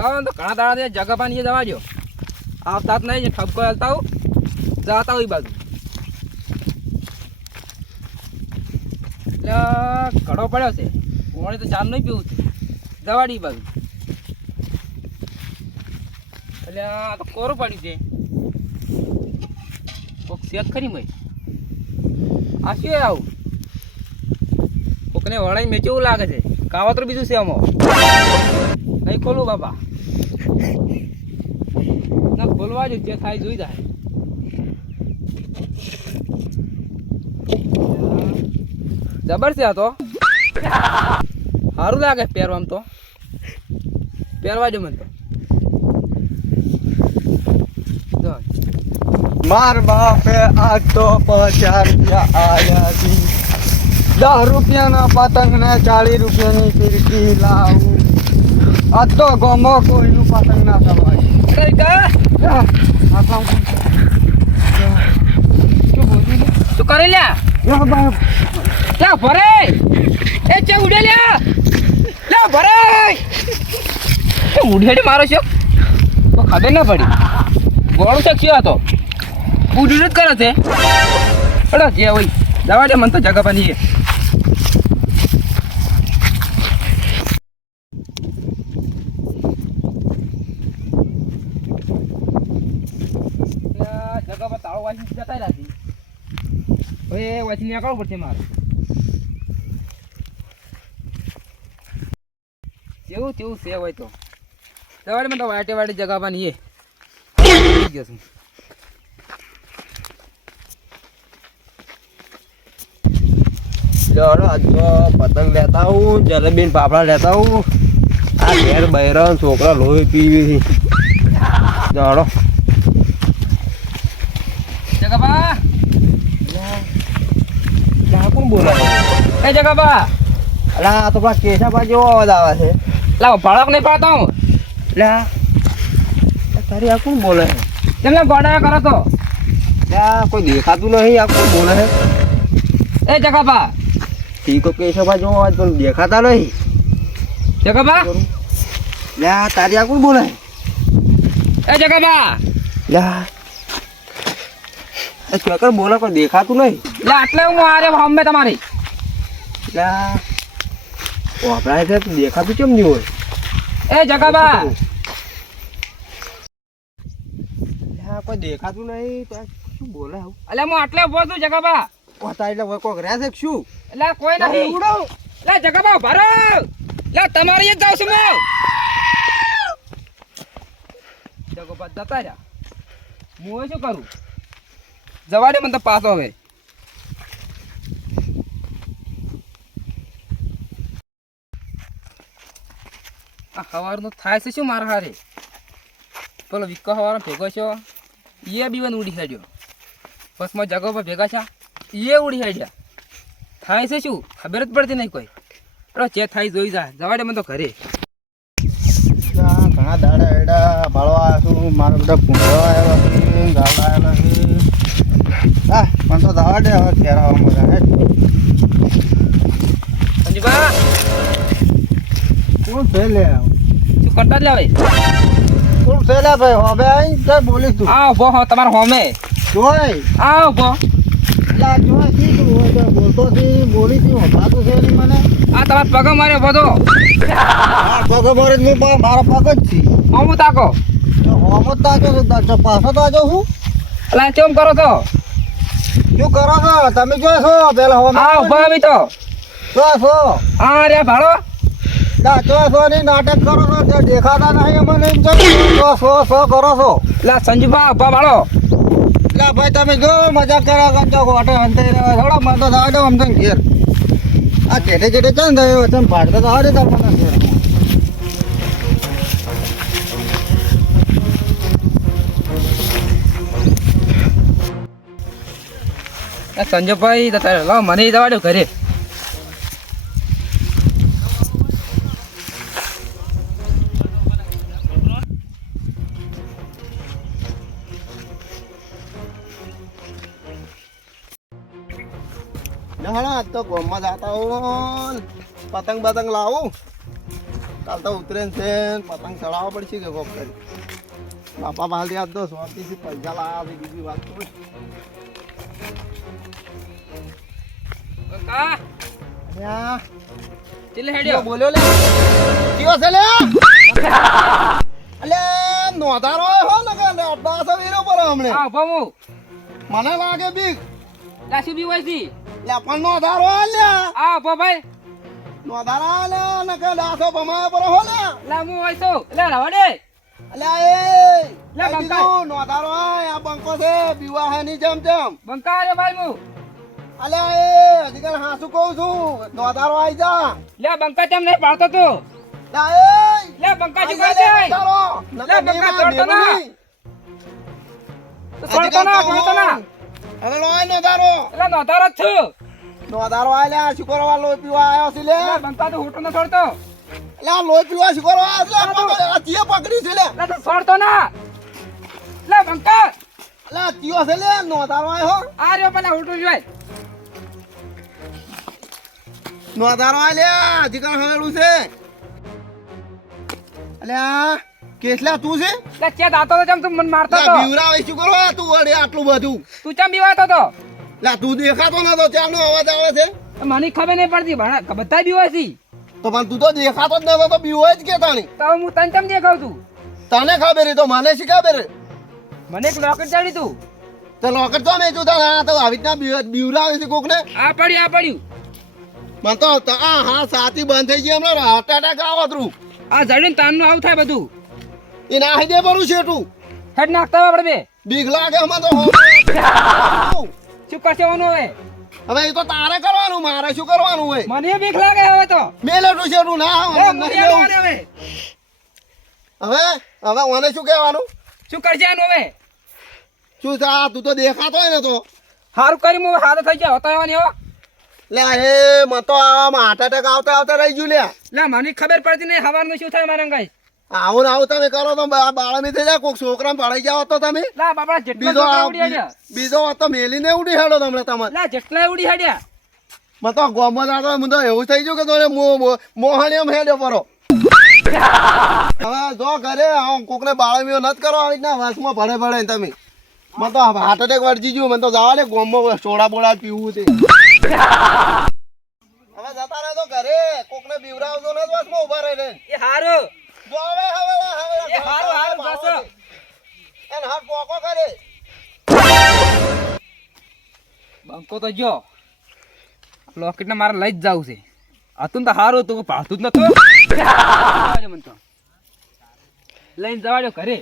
લાવો તો ઘણા દાડા જગા પાણી જવા દો આવતા જ નહીં ઠપકો હાલતા હું જતા હોય બાજુ એટલે ઘડો પડ્યો છે પાણી તો ચાલ નહીં પીવું જવાડી બાજુ એટલે આ તો કોરું પડ્યું છે કોક સેત ખરી મય આ શું આવું કોકને વળાઈ મેં કેવું લાગે છે કાવતરું બીજું છે આમાં નહીં ખોલું બાપા ના ખોલવા જ જે થાય જોઈ જાય જબર છે આ તો સારું લાગે પહેરવામાં તો પહેરવા જો મને તો માર બાપે આજ તો 50 રૂપિયા આયા છી 10 રૂપિયાના પતંગ ને 40 રૂપિયાની ફિરકી લાવું આજ તો ગમો કોઈનું પતંગ ના થવાય કઈ કા તું કરી લ્યા લ્યા ભરે એ ચે ઉડે લ્યા ભરે એ ઉડેડી મારો છો તો ખબર ના પડી ગોળું છે ક્યાં હતો ઉડી જ કરે છે અડો જે હોય દવા દે મને તો જગા પાની જગા પર તાળો વાંચી જતા રહ્યા હવે વાંચી નીકળવું પડશે મારે કેવું કેવું છે હોય તો સવારે મને તો વાટે વાટે જગા પાની જશું ચલો આજ તો પતંગ લેતા હું જલેબી પાપડા લેતા હું આ ઘેર બૈરા છોકરા લોહી પીવી ચલો જગાબા કોણ બોલાવે એ જગાબા અલા આ તો પેલા કેશાબા જેવો અવાજ આવે છે લાવો બાળક નહીં પાડતો હું લ્યા તારી આ કોણ બોલે છે તેમને ગોડા કરો તો લ્યા કોઈ દેખાતું નહીં આ કોણ બોલે છે એ જગાબા ઠીકો કેશાબા જેવો અવાજ પણ દેખાતા નહીં જગાબા લ્યા તારી આ કોણ બોલે એ જગાબા લ્યા એ ચોકર બોલે પણ દેખાતું નહીં લે આટલે હું આરે હમે તમારી લ્યા વાપરાય છે તો દેખાતું કેમ નહીં હોય એ જગાબા લ્યા કોઈ દેખાતું નહીં તો આ શું બોલે આવું અલે હું આટલે ઉભો છું જગાબા કોતા એટલે કોઈ રહ્યા છે કે શું એટલે કોઈ નહીં ઉડો લે જગાબા ભરો લે તમારી જ જાઉં છું હું જગાબા જતા રહ્યા હું શું કરું જવા દે મને તો પાછો હવે આ સવારનું થાય છે શું મારા હારે પેલો વિકો સવારનો ભેગો છો એ બીવન ઉડી હાડ્યો બસ માં જગો પર ભેગા છે એ ઉડી હાડ્યા થાય છે શું ખબર જ પડતી નહીં કોઈ ચે થાય જોઈ જાય જવા દે મને તો ઘરે ઘણા દાડા એડા ભાળવા આવ્યા છું મારા બધા પૂંછવા આવ્યા છે ગાવડા આવ્યા છે હા પણ તો જવા દે હવે ફેરવા મજા હે સંજીબા કોણ છે લે શું કરતા જ લાવે કોણ છે લે ભાઈ હવે આઈ કઈ બોલીશ તું આ ઉભો હો તમારો હોમે જોય આ ઉભો લા જોય કી તું હોય બોલતો હતી બોલી તી હોતાતું છે નહીં મને આ તમારા પગ માર્યો બધો હા પગ મારે જ મારા પગ જ છે હું તાકો હોમત તાજો છું પાછો તાજો છું એટલે કેમ કરો છો શું કરો છો તમે જો છો પેલા હોમ આ ઉભો આવી તો જો છો આ રે ભાડો જો છો ની નાટક કરો છો તે દેખાતા નહીં મને એમ છો કરો છો લા સંજીબા ઉભા ભાડો લા ભાઈ તમે જો મજાક કરો છો હોટે હંતે થોડા મન તો જાવ દો અમને ઘેર આ ચેટે ચેટે ચાંદ થયો તમે ભાડતો તો આવડે તમને ઘેર સંજયભાઈ લાવ મને જવા દો ઘરે ના તો ગોમમાં જાતા હું પતંગ બતંગ લાવું કાલ તો ઉતરે છે ને પતંગ ચડાવવા પડશે કે કોક કરી બાપા બાલ યાદ દો 100 થી પૈસા લાવ્યા છે બીજી વાત તો બંકા યા ચલે હેડ્યો બોલ્યો લે કયો છે લે અલે નોધારો હો ને કે અડ્ડા વીરો પર હમણે હા ભમુ મને લાગે બીક લાસી બી હોય છે લે પણ નોધારો લે આ ભો ભાઈ નોધારો લે ને કે દાસો ભમાય પર હો લે લા મુ હોય તો લે રવા દે અલે એ લે બંકા નોધારો આ બંકો છે બીવા હે ની જેમ જેમ બંકા રે ભાઈ મુ અલે એ અધિકાર હાસુ કહું છું નોધારો આઈ જા લે બંકા તેમ નહીં પાડતો તું લે એ લે બંકા શું કરે છે લે બંકા છોડતો ના છોડતો ના હવે લોય નોધારો લે નોતારો જ છું નોધારો આલ્યા શું કરવા લોહી પીવા આવ્યો છે લે લે બંકા તો હોટો ન છોડતો લે લોહી પીવા શું કરવા આવ્યો છે આ ચીએ પકડી છે લે લે તો છોડતો ના લે બંકા લે ચીયો છે લે નોધારો આવ્યો આ રહ્યો પેલા હોટો જોઈ નોધારો આલ્યા અધિકાર હવેલું છે અલ્યા કેટલા તું છે લે ચેત આતો તો જેમ તું મને મારતો લે તો બીવરાવે શું કરવા તું વડે આટલું બધું તું ચમ બીવાતો તો લે તું દેખાતો નતો ચાલનો અવાજ આવે છે મને ખબર નહીં પડતી ભણા બધા બીવાય છે તો પણ તું તો દેખાતો જ નતો તો બીવો જ કે તાણી તો હું તને ચમ દેખાવ તું તને ખબર તો મને શી ખબર મને એક લોકેટ ચાડી તું તો લોકર તો મેં જોતા આ તો આવી રીતના બીવરાવે છે કોકને આ પડ્યું મને તો આ હા સાથી બંધ થઈ ગઈ હમણાં હાર્ટ એટેક આવો તું આ જડીને તાનનું આવું થાય બધું એ નાહી દે પરું છે તું હેડ નાખતા આપણે બે બીક લાગે હમણાં તો શું કરશે ઓનો હવે હવે એ તો તારે કરવાનું મારે શું કરવાનું હોય મને બીક લાગે હવે તો મેલેટું છે તું ના એ હવે મને નહીં લેવું. હેડવાનું હવે હવે મને શું કહેવાનું શું કરશે આનું હવે શું છે આ તું તો દેખાતો હોય ને તો સારું કરી હું હાથે થઈ જાય હોતા આવવાની હો લે એ મને તો આમાં હાર્ટ એટેક આવતા આવતા રહી ગયું લે લે મને ખબર પડતી નહીં હવારનું શું થાય મારા ગાઈ આવું ને આવું તમે કરો તો બાળમી થઈ જાય કોઈક છોકરા પડાઈ જાવ તો તમે લા બાપા જેટલા બીજો છોકરા ઉડી હેડ્યા બીજો વાત તો મેલીને ઉડી હેડો તમને તમે લા જેટલા ઉડી હેડ્યા મને તો ગોમત આવતો મને તો એવું થઈ ગયું કે તને મોહણીયમ હેડ્યો પરો હવે જો ઘરે કોકને બાળમીઓ નથી કરો આવી રીતના વાસમાં ભડે ભડે તમે મને તો હાર્ટ એટેક વળજી ગયું મને તો જવા દે ગોમમાં સોડા બોડા પીવું છે હવે જતા રહે તો ઘરે કોકને બીવરાવજો ને વાસમાં ઉભા રહે એ હારું જો હવે એ હારું બસ એને હાથ પોકો કરે બંકો તો જો લોકેટ ને મારે લઈ જ જવું છે હતું તો હારું હતું પાડતું જ નતું મને તો લઈને જવા દો ઘરે